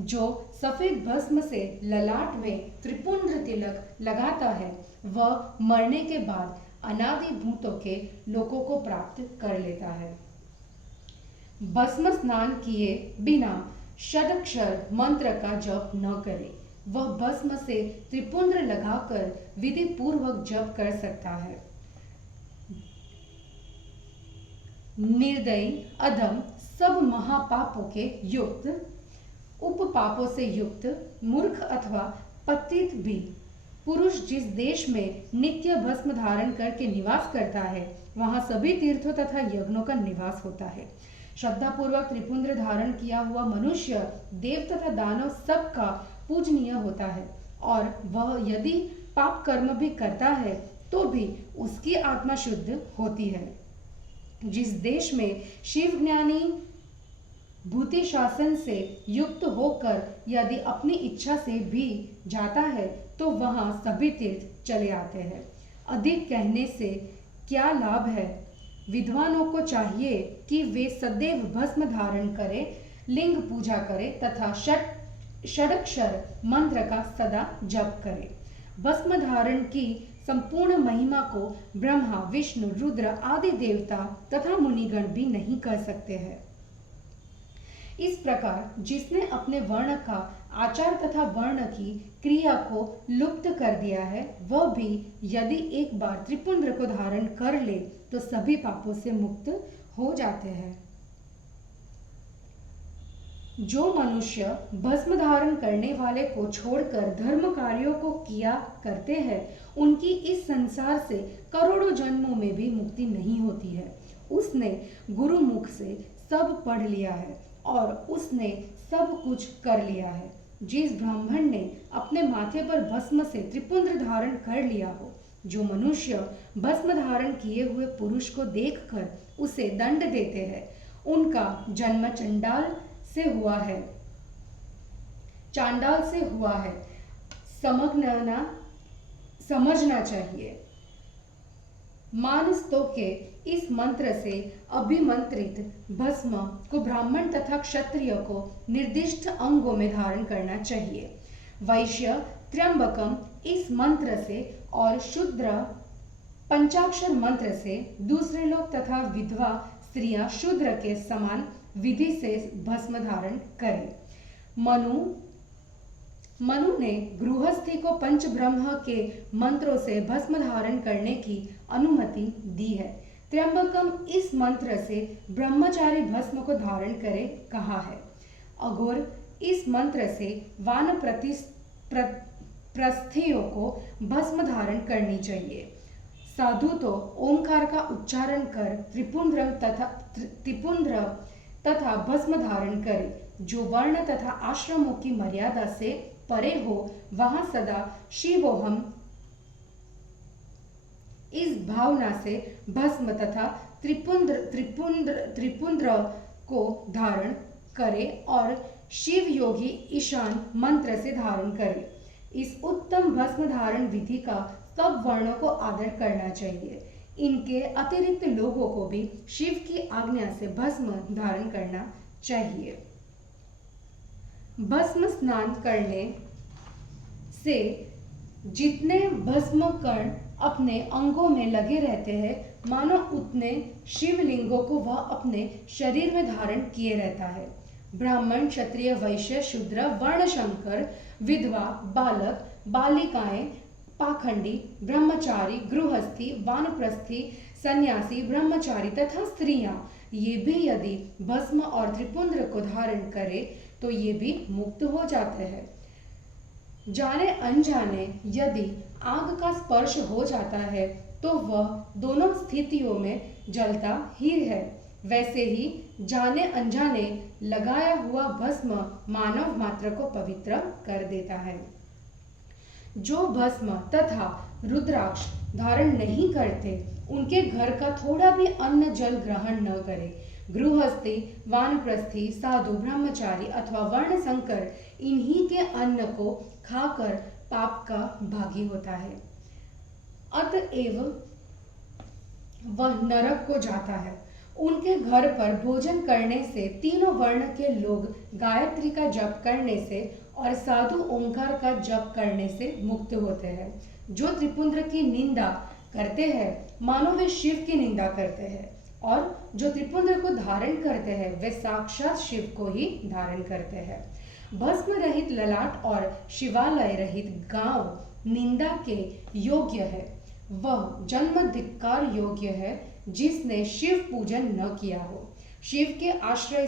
जो सफेद भस्म से ललाट में त्रिपुंद्र तिलक लगाता है, वह मरने के बाद अनादि भूतों के लोकों को प्राप्त कर लेता है। भस्म स्नान किए बिना षडक्षर मंत्र का जप न करे। वह भस्म से त्रिपुंद्र लगाकर विधि पूर्वक जप कर सकता है। निर्दयी, अधम, सब महापापों के युक्त, उपपापों से युक्त, मूर्ख अथवा पतित भी पुरुष जिस देश में नित्य भस्म धारण करके निवास करता है, वहां सभी तीर्थों तथा यज्ञों का निवास होता है। श्रद्धा पूर्वक त्रिपुंद्र धारण किया हुआ मनुष्य देव तथा दानव सबका पूजनीय होता है, और वह यदि पाप कर्म भी करता है तो भी उसकी आत्मा शुद्ध होती है। जिस देश में शिव ज्ञानी भूति शासन से युक्त होकर यदि अपनी इच्छा से भी जाता है, तो वहां सभी तीर्थ चले आते हैं। अधिक कहने से क्या लाभ है? विद्वानों को चाहिए कि वे सदैव भस्म धारण करें, लिंग पूजा करें तथा षडक्षर मंत्र का सदा जप करें। भस्म धारण की संपूर्ण महिमा को ब्रह्मा, विष्णु, रुद्र आदि देवता तथा मुनिगण भी नहीं कर सकते हैं। इस प्रकार जिसने अपने वर्ण का आचार तथा वर्ण की क्रिया को लुप्त कर दिया है, वह भी यदि एक बार त्रिपुंद्र को धारण कर ले तो सभी पापों से मुक्त हो जाते हैं। जो मनुष्य भस्म धारण करने वाले को छोड़कर धर्म कार्यों को किया करते हैं, उनकी इस संसार से करोड़ों जन्मों में भी मुक्ति नहीं होती है। उसने गुरुमुख से सब पढ़ लिया है और उसने सब कुछ कर लिया है। जिस ब्राह्मण ने अपने माथे पर भस्म से त्रिपुंद्र धारण कर लिया हो, जो मनुष्य भस्म धारण किए हुए पुरुष को देखकर उसे दंड देते हैं, उनका जन्म चांडाल से हुआ है। समझना चाहिए। मानस्तों के इस मंत्र से अभिमंत्रित भस्म को ब्राह्मण तथा क्षत्रिय को निर्दिष्ट अंगों में धारण करना चाहिए। वैश्य त्र्यंबकम इस मंत्र से और शूद्र पंचाक्षर मंत्र से दूसरे लोग तथा विधवा स्त्रियां शूद्र के समान विधि से भस्म धारण करें। मनु ने गृहस्थी को पंचब्रह्म के मंत्रों से भस्म धारण करने की अनुमति दी है। त्र्यंबकम इस मंत्र से ब्रह्मचारी भस्म को धारण करे कहा है। अघोर इस मंत्र से वानप्रस्थियों को भस्म धारण करनी चाहिए। साधु तो ओंकार का उच्चारण कर त्रिपुंद्र तथा भस्म धारण करे। जो वर्ण तथा आश्रमों की मर्यादा से परे हो वहां सदा शिवोहम इस भावना से भस्म तथा त्रिपुंद्र को धारण करे और शिव योगी ईशान मंत्र से धारण करे। इस उत्तम भस्म धारण विधि का सब वर्णों को आदर करना चाहिए। इनके अतिरिक्त लोगों को भी शिव की आज्ञा से भस्म धारण करना चाहिए। भस्म स्नान करने से जितने भस्म कण अपने अंगों में लगे रहते हैं, मानो उतने शिवलिंगों को वह अपने शरीर में धारण किए रहता है। ब्राह्मण, क्षत्रिय, वैश्य, शूद्र, वर्णशंकर, विधवा, बालक, बालिकाएं, पाखंडी, ब्रह्मचारी, गृहस्थी, वानप्रस्थी, सन्यासी, ब्रह्मचारी तथा स्त्रियां ये भी यदि भस्म और त्रिपुंद्र को धारण करे तो ये भी मुक्त हो जाते हैं। जाने अनजाने यदि आग का स्पर्श हो जाता है तो वह दोनों स्थितियों में जलता ही है। वैसे ही जाने अनजाने लगाया हुआ भस्म मानव मात्र को पवित्र कर देता है। जो भस्म तथा रुद्राक्ष धारण नहीं करते उनके घर का थोड़ा भी अन्न जल ग्रहण न करे। गृहस्थी, वानप्रस्थी, साधु, ब्रह्मचारी अथवा वर्ण संकर इन्हीं के अन्न को खाकर पाप का भागी होता है। अतएव वह नरक को जाता है। उनके घर पर भोजन करने से, तीनों वर्ण के लोग गायत्री का जप करने से और साधु ओंकार का जप करने से मुक्त होते हैं। जो त्रिपुंद्र की निंदा करते हैं मानो वे शिव की निंदा करते हैं, और जो त्रिपुंद्र को धारण करते हैं वे साक्षात शिव को ही धारण करते हैं। भस्म रहित ललाट और शिवालय रहित गांव निंदा के योग्य है। वह जन्म धिक्कार योग्य है जिसने शिव पूजन न किया हो। शिव के आश्रय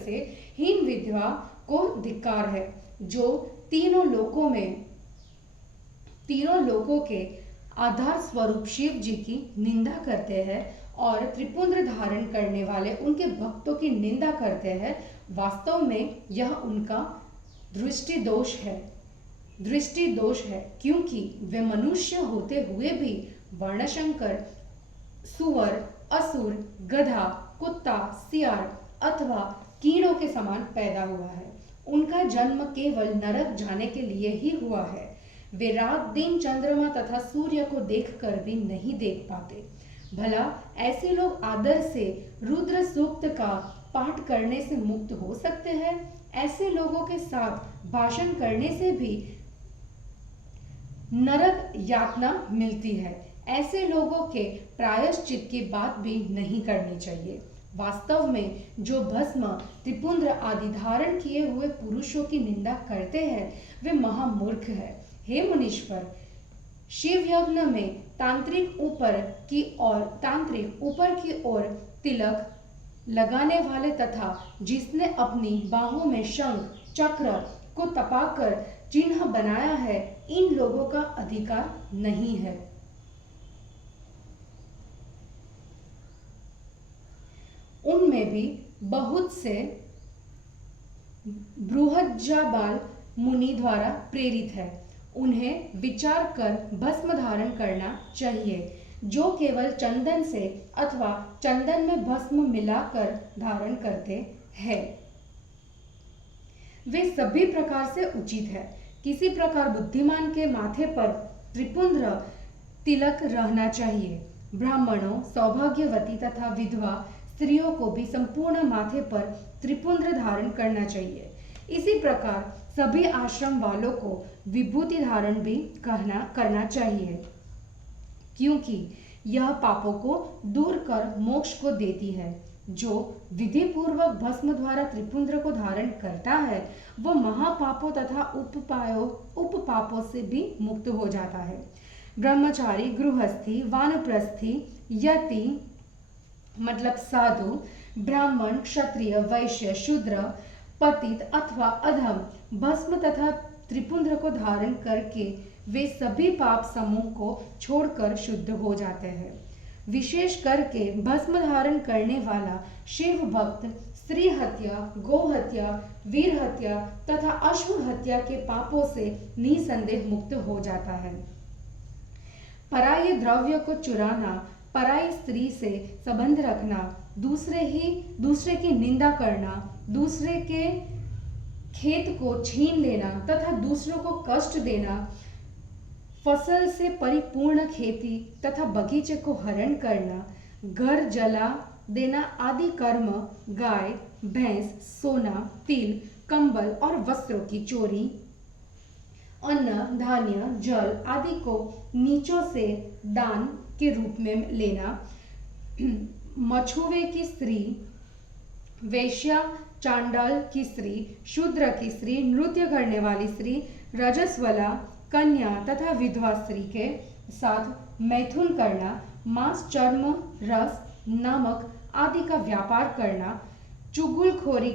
से हीन विधवा को धिक्कार है। जो तीनों लोकों के आधार स्वरूप शिव जी की निंदा करते हैं और त्रिपुंद्र धारण करने वाले उनके भक्तों की निंदा करते हैं, वास्तव में यह उनका दृष्टि दोष है, क्योंकि वे मनुष्य होते हुए भी वर्णशंकर, सुअर, असुर, गधा, कुत्ता, सियार अथवा कीड़ों के समान पैदा हुआ है। उनका जन्म केवल नरक जाने के लिए ही हुआ है। वे रात दिन चंद्रमा तथा सूर्य को देखकर भी नहीं देख पाते। भला ऐसे लोग आदर से रुद्र सूक्त का पाठ करने से मुक्त हो सकते हैं? ऐसे लोगों के साथ भाषण करने से भी नरक यातना मिलती है। ऐसे लोगों के प्रायश्चित की बात भी नहीं करनी चाहिए। वास्तव में जो भस्म, त्रिपुंद्र आदि धारण किए हुए पुरुषों की निंदा करते हैं वे महामूर्ख है। हे मुनीश्वर, शिव यज्ञ में तांत्रिक ऊपर की ओर तिलक लगाने वाले तथा जिसने अपनी बाहों में शंख चक्र को तपाकर चिन्ह बनाया है, इन लोगों का अधिकार नहीं है। उनमें भी बहुत से बृहज्जाबाल मुनि द्वारा प्रेरित है। उन्हें विचार कर भस्म धारण करना चाहिए। जो केवल चंदन से अथवा चंदन में भस्म मिलाकर धारण करते हैं वे सभी प्रकार से उचित है। किसी प्रकार बुद्धिमान के माथे पर त्रिपुंद्र तिलक रहना चाहिए। ब्राह्मणों, सौभाग्यवती तथा विधवा स्त्रियों को भी संपूर्ण माथे पर त्रिपुंद्र धारण करना चाहिए। इसी प्रकार सभी आश्रम वालों को विभूति धारण भी करना चाहिए, क्योंकि यह पापों को दूर कर मोक्ष को देती है। जो विधि पूर्वक भस्म द्वारा त्रिपुंद्र को धारण करता है वह महापापों तथा उपपापों से भी मुक्त हो जाता है। ब्रह्मचारी, गृहस्थी, वानप्रस्थी, यति मतलब साधु, ब्राह्मण, क्षत्रिय, वैश्य, शूद्र, पतित अथवा अधम भस्म तथा त्रिपुंद्र को धारण करके वे सभी पाप समूह को छोड़कर शुद्ध हो जाते हैं। विशेष करके भस्म धारण करने वाला शिव भक्त स्त्री हत्या, गौ हत्या, वीर हत्या तथा अश्व हत्या के पापों से निसंदेह मुक्त हो जाता है। पराये द्रव्य को चुराना, पराई स्त्री से संबंध रखना, दूसरे की निंदा करना, दूसरे के खेत को छीन लेना तथा दूसरों को कष्ट देना, फसल से परिपूर्ण खेती तथा बगीचे को हरण करना, घर जला देना आदि कर्म, गाय, भैंस, सोना, तिल, कंबल और वस्त्रों की चोरी, अन्न, धान्य, जल आदि को नीचों से दान के रूप में लेना, मछुए की स्त्री, वेश्या, चांडाल की स्त्री, शूद्र की स्त्री, नृत्य करने वाली स्त्री, रजस्वला, कन्या तथा विधवा स्त्री के साथ मैथुन करना, मांस, चर्म, रस, नमक आदि का व्यापार करना, चुगलखोरी,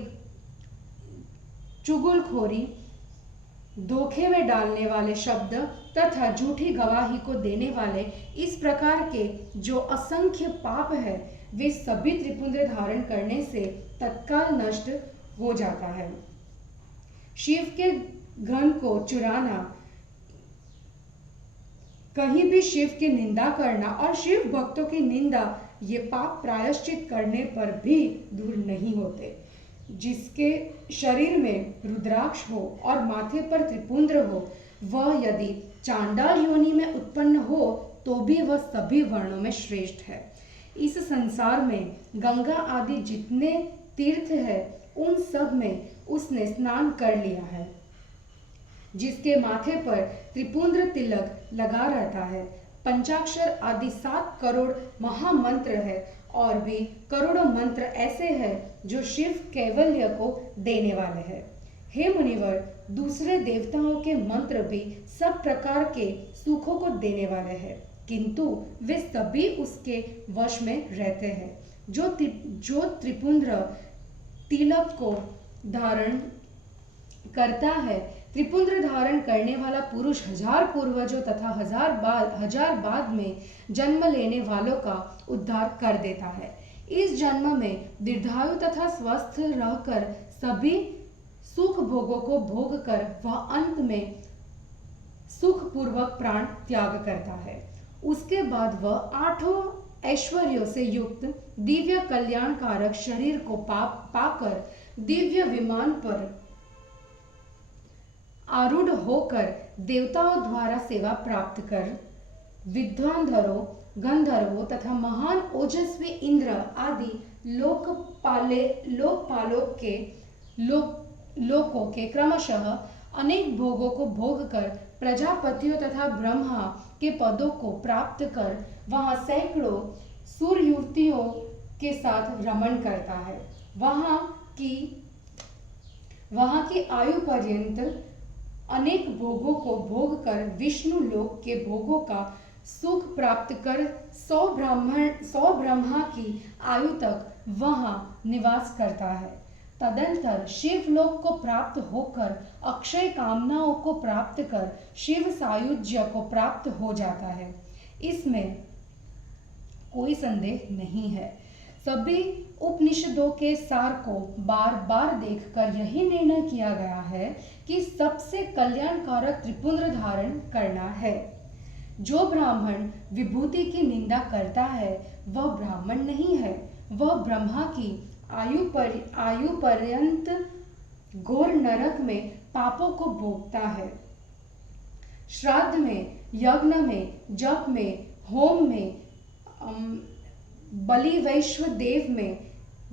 धोखे में डालने वाले शब्द तथा झूठी गवाही को देने वाले, इस प्रकार के जो असंख्य पाप है वे सभी त्रिपुंद्र धारण करने से तत्काल नष्ट हो जाता है। शिव के घन को चुराना, कहीं भी शिव की निंदा करना और शिव भक्तों की निंदा, ये पाप प्रायश्चित करने पर भी दूर नहीं होते। जिसके शरीर में रुद्राक्ष हो और माथे पर त्रिपुंद्र हो, वह यदि चांडाल योनि में उत्पन्न हो तो भी वह सभी वर्णों में श्रेष्ठ है। इस संसार में गंगा आदि जितने तीर्थ है उन सब में उसने स्नान कर लिया है। जिसके माथे पर त्रिपुंद्र तिलक लगा रहता है, पंचाक्षर आदि 7 करोड़ महामंत्र है और भी करोड़ों मंत्र ऐसे हैं जो शिव कैवल्य को देने वाले हैं। हे मुनिवर, दूसरे देवताओं के मंत्र भी सब प्रकार के सुखों को देने वाले हैं, किंतु वे सभी उसके वश में रहते हैं। जो त्रिपुंद्र तिलक को धारण करता है, त्रिपुंद्र धारण करने वाला पुरुष 1000 पूर्वजों तथा 1000 बाद में जन्म लेने वालों का उद्धार कर देता है। इस जन्म में दीर्घायु तथा स्वस्थ रहकर सभी सुख भोगों को भोग कर वह अंत में सुख पूर्वक प्राण त्याग करता है। उसके बाद वह 8 ऐश्वर्यों से युक्त दिव्य कल्याणकारक शरीर को पाकर दिव्य विमान पर आरूढ़ होकर देवताओं द्वारा सेवा प्राप्त कर विद्वांधरों, गंधर्वों तथा महान ओजस्वी इंद्र आदि लोकों के क्रमशः अनेक भोगों को भोग कर प्रजापतियों तथा ब्रह्मा के पदों को प्राप्त कर वहां सैकड़ों सूर्ययुवतियों के साथ रमण करता है। वहां की आयु पर्यंत अनेक भोगों को भोग कर विष्णु लोक के भोगों का सुख प्राप्त कर 100 ब्रह्मा की आयु तक वहां निवास करता है। तदंतर शिवलोक को प्राप्त होकर अक्षय कामनाओं को प्राप्त कर शिव सायुज्य को प्राप्त हो जाता है। इसमें कोई संदेह नहीं है। सभी उपनिषदों के सार को बार बार देखकर यही निर्णय किया गया है कि सबसे कल्याणकारक त्रिपुंद्र धारण करना है। जो ब्राह्मण विभूति की निंदा करता है वह ब्राह्मण नहीं है, वह ब्रह्मा की आयु पर्यंत घोर नरक में पापों को भोगता है। श्राद्ध में, यज्ञ में, जप में, होम में, बलि वैश्व देव में,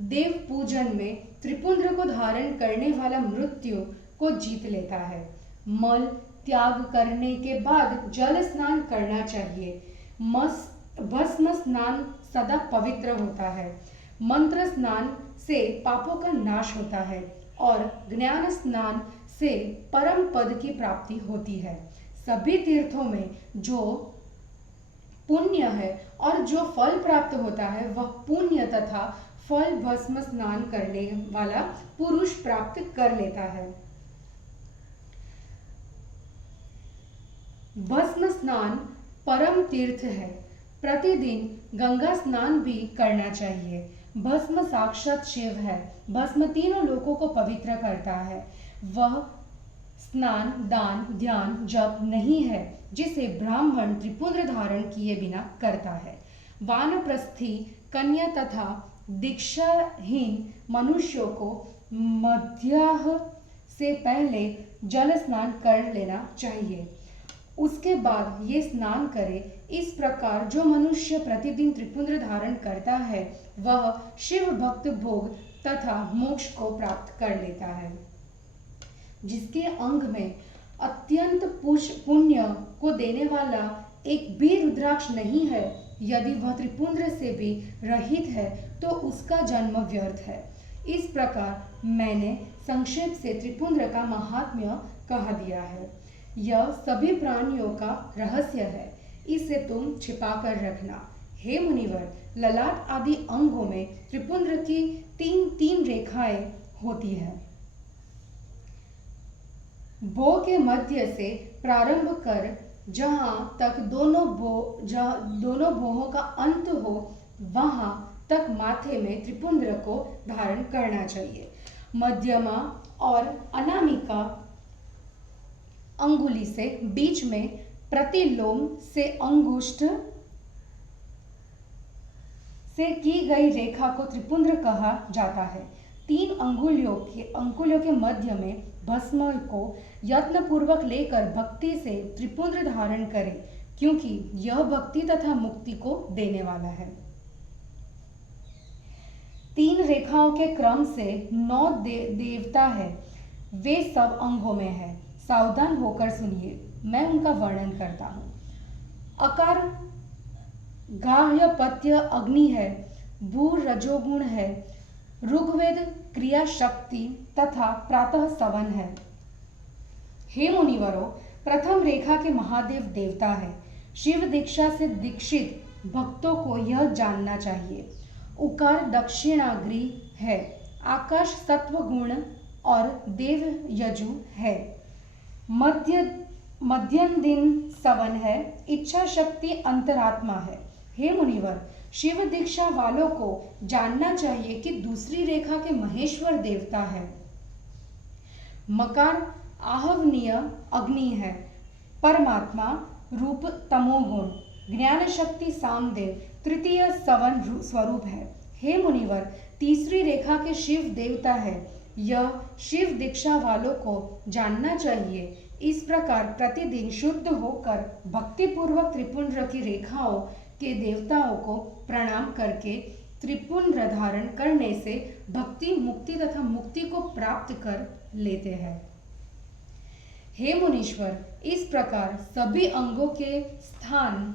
देव पूजन में त्रिपुंद्र को धारण करने वाला मृत्यु को जीत लेता है। मल त्याग करने के बाद जल स्नान करना चाहिए। भस्म स्नान सदा पवित्र होता है। मंत्र स्नान से पापों का नाश होता है और ज्ञान स्नान से परम पद की प्राप्ति होती है। सभी तीर्थों में जो पुण्य है और जो फल प्राप्त होता है वह पुण्य तथा फल भस्म स्नान करने वाला पुरुष प्राप्त कर लेता है। भस्म स्नान परम तीर्थ है। प्रतिदिन गंगा स्नान भी करना चाहिए। भस्म साक्षात शिव है। भस्म तीनों लोकों को पवित्र करता है। वह स्नान दान ध्यान जप नहीं है जिसे ब्राह्मण त्रिपुंद्र धारण किए बिना करता है। वानप्रस्थी कन्या तथा दीक्षाहीन मनुष्यों को मध्याह्न से पहले जल स्नान कर लेना चाहिए, उसके बाद ये स्नान करे। इस प्रकार जो मनुष्य प्रतिदिन त्रिपुंद्र धारण करता है वह शिव भक्त भोग तथा मोक्ष को प्राप्त कर लेता है। जिसके अंग में अत्यंत पुण्य को देने वाला एक भी रुद्राक्ष नहीं है, यदि वह त्रिपुंद्र से भी रहित है तो उसका जन्म व्यर्थ है। इस प्रकार मैंने संक्षेप से त्रिपुंद्र का महात्म्य कह दिया है। यह सभी प्राणियों का रहस्य है, इसे तुम छिपा कर रखना। हे मुनिवर, ललाट आदि अंगों में त्रिपुंद्र की तीन तीन रेखाएं होती हैं। भो के मध्य से प्रारंभ कर जहां तक दोनों भोहों का अंत हो वहां तक माथे में त्रिपुंद्र को धारण करना चाहिए। मध्यमा और अनामिका अंगुली से बीच में प्रतिलोम से अंगुष्ठ से की गई रेखा को त्रिपुंद्र कहा जाता है। तीन अंगुलियों के मध्य में भस्म को यत्न पूर्वक लेकर भक्ति से त्रिपुंद्र धारण करें, क्योंकि यह भक्ति तथा मुक्ति को देने वाला है। तीन रेखाओं के क्रम से 9 देवता है, वे सब अंगों में है। सावधान होकर सुनिए, मैं उनका वर्णन करता हूं। अकार गाह्यपत्य अग्नि है, भू रजोगुण है, ऋग्वेद क्रिया शक्ति तथा प्रातः सवन है। हे मुनिवरों, प्रथम रेखा के महादेव देवता है। शिव दीक्षा से दीक्षित भक्तों को यह जानना चाहिए। उकार दक्षिणाग्नि है, आकाश सत्व गुण और देव यजु है। मध्यम दिन सवन है, इच्छा शक्ति अंतरात्मा है। हे मुनिवर, शिव दीक्षा वालों को जानना चाहिए कि दूसरी रेखा के महेश्वर देवता है। मकार आहवनीय अग्नि है, परमात्मा रूप तमोगुण, ज्ञान शक्ति सामदेव, तृतीय सवन स्वरूप है। हे मुनिवर, तीसरी रेखा के शिव देवता है। यह शिव दीक्षा वालों को जानना चाहिए। इस प्रकार प्रतिदिन शुद्ध होकर भक्ति पूर्वक त्रिपुंद्र की रेखाओं के देवताओं को प्रणाम करके त्रिपुंद्र धारण करने से भक्ति मुक्ति तथा मुक्ति को प्राप्त कर लेते हैं। हे मुनीश्वर, इस प्रकार सभी अंगों के स्थान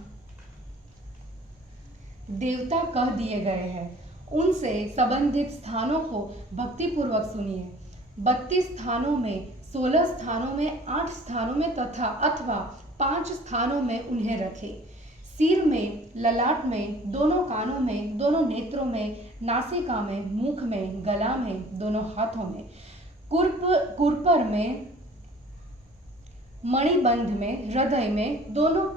देवता कह दिए गए हैं। उनसे संबंधित स्थानों को भक्ति पूर्वक सुनिए। 32 स्थानों में, 16 स्थानों में, 8 स्थानों में तथा अथवा 5 स्थानों में उन्हें रखें। सिर में, ललाट में, दोनों कानों में, दोनों नेत्रों में, नासिका में, मुख में, गला में, दोनों हाथों में, कुरपर में, मणिबंध में, हृदय में, दोनों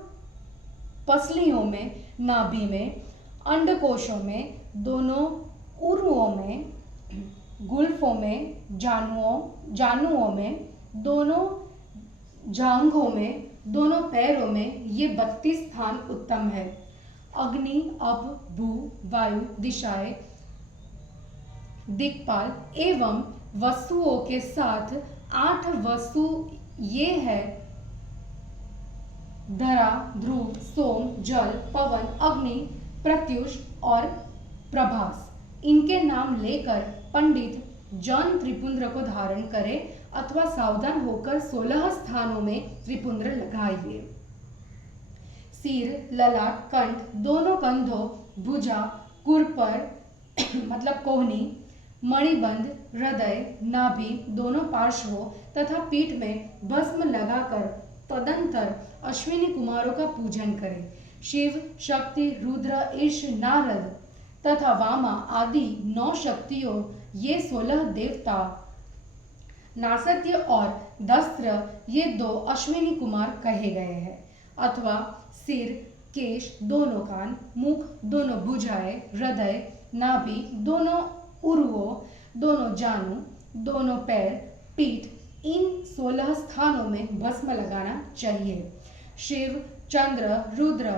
पसलियों में, नाभि में, अंडकोशों में, दोनों उरुओं में, गुल्फों में, जानुओं में, दोनों जांघों में, दोनों पैरों में, ये 32 स्थान उत्तम है। अग्नि, अप, भू, वायु, दिशाएं, दिक्पाल एवं वस्तुओं के साथ 8 वस्तु ये है: धरा, ध्रुव, सोम, जल, पवन, अग्नि, प्रत्युष और प्रभास। इनके नाम लेकर पंडित जन त्रिपुंद्र को धारण करे अथवा सावधान होकर 16 स्थानों में त्रिपुंद्र लगाइए। सिर, ललाट, कंठ, दोनों कंधों, भुजा, कुरपर मतलब कोहनी, मणिबंध, हृदय, नाभि, दोनों पार्श्वों तथा पीठ में भस्म लगाकर तदंतर अश्विनी कुमारों का पूजन करें। शिव, शक्ति, रुद्र, ईश, नारद तथा वामा आदि 9 शक्तियों, ये 16 देवता, नासत्य और दस्त्र ये 2 अश्विनी कुमार कहे गए हैं। अथवा सिर, केश, दोनों कान, मुख, दोनों भुजाएं, हृदय, नाभि, दोनों उरुओं, दोनों जानु, दोनों पैर, पीठ, इन 16 स्थानों में भस्म लगाना चाहिए। शिव, चंद्र, रुद्र,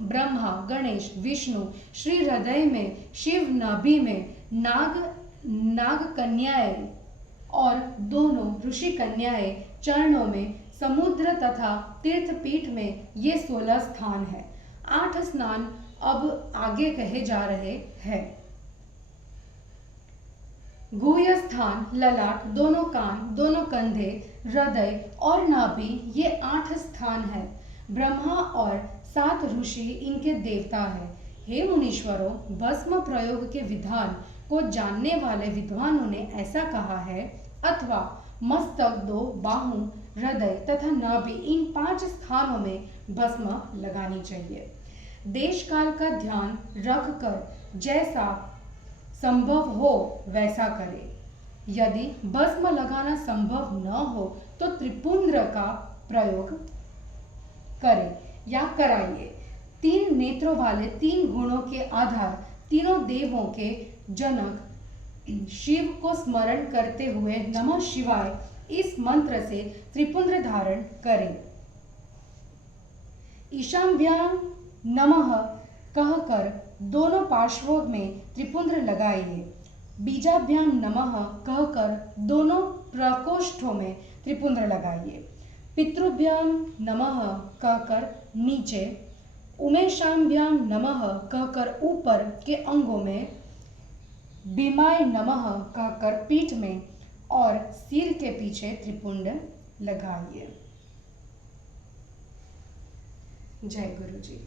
ब्रह्मा, गणेश, विष्णु, श्री हृदय में, शिव नाभि में, नाग कन्याएं और दोनों ऋषि कन्याएं चरणों में, समुद्र तथा तीर्थपीठ में ये 16 स्थान है। 8 स्नान अब आगे कहे जा रहे हैं। गुह्य स्थान, ललाट, दोनों कान, दोनों कंधे, हृदय और नाभि ये 8 स्थान है। ब्रह्मा और 7 ऋषि इनके देवता है। हे मुनीश्वरों, भस्म प्रयोग के विधान को जानने वाले विद्वानों ने ऐसा कहा है। अथवा मस्तक, 2 बाहु, हृदय तथा नाभि, इन 5 स्थानों में भस्म लगानी चाहिए। देश काल का ध्यान रखकर जैसा संभव हो वैसा करें। यदि भस्म लगाना संभव न हो तो त्रिपुंद्र का प्रयोग करें या कराइए। 3 नेत्रों वाले 3 गुणों के आधार, तीनों देवों के जनक शिव को स्मरण करते हुए नमः शिवाय इस मंत्र से त्रिपुंद्र धारण करें। ईशाभ्याम नमः कहकर दोनों पार्श्वों में त्रिपुंद्र लगाइए। बीजाभ्याम नमः कहकर दोनों प्रकोष्ठों में त्रिपुंद्र लगाइए। पितृभ्याम नमः कहकर नीचे, उमेशाभ्याम नमः कहकर ऊपर के अंगों में, भीमाय नमः कहकर पीठ में और सिर के पीछे त्रिपुंड लगाइए। जय गुरु जी।